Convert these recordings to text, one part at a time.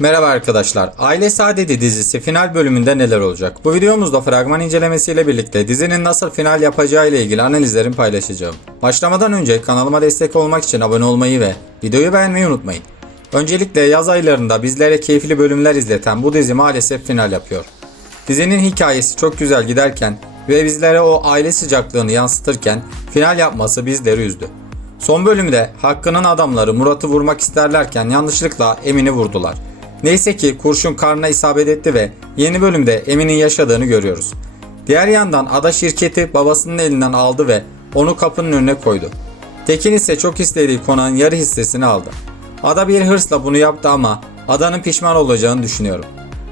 Merhaba arkadaşlar. Aile Saadeti dizisi final bölümünde neler olacak? Bu videomuzda fragman incelemesiyle birlikte dizinin nasıl final yapacağı ile ilgili analizlerimi paylaşacağım. Başlamadan önce kanalıma destek olmak için abone olmayı ve videoyu beğenmeyi unutmayın. Öncelikle yaz aylarında bizlere keyifli bölümler izleten bu dizi maalesef final yapıyor. Dizinin hikayesi çok güzel giderken ve bizlere o aile sıcaklığını yansıtırken final yapması bizleri üzdü. Son bölümde Hakkı'nın adamları Murat'ı vurmak isterlerken yanlışlıkla Emin'i vurdular. Neyse ki kurşun karnına isabet etti ve yeni bölümde Emin'in yaşadığını görüyoruz. Diğer yandan Ada şirketi babasının elinden aldı ve onu kapının önüne koydu. Tekin ise çok istediği konağın yarı hissesini aldı. Ada bir hırsla bunu yaptı ama Ada'nın pişman olacağını düşünüyorum.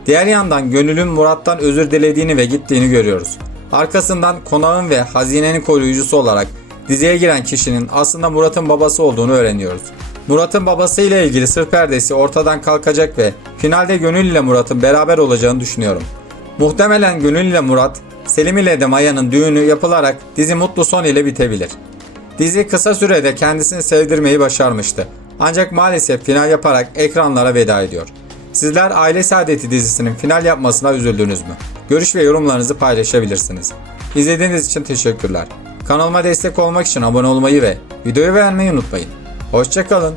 Diğer yandan Gönül'ün Murat'tan özür dilediğini ve gittiğini görüyoruz. Arkasından konağın ve hazinenin koruyucusu olarak diziye giren kişinin aslında Murat'ın babası olduğunu öğreniyoruz. Murat'ın babası ile ilgili sır perdesi ortadan kalkacak ve finalde Gönül ile Murat'ın beraber olacağını düşünüyorum. Muhtemelen Gönül ile Murat, Selim ile de Maya'nın düğünü yapılarak dizi mutlu son ile bitebilir. Dizi kısa sürede kendisini sevdirmeyi başarmıştı. Ancak maalesef final yaparak ekranlara veda ediyor. Sizler Aile Saadeti dizisinin final yapmasına üzüldünüz mü? Görüş ve yorumlarınızı paylaşabilirsiniz. İzlediğiniz için teşekkürler. Kanalıma destek olmak için abone olmayı ve videoyu beğenmeyi unutmayın. Hoşçakalın.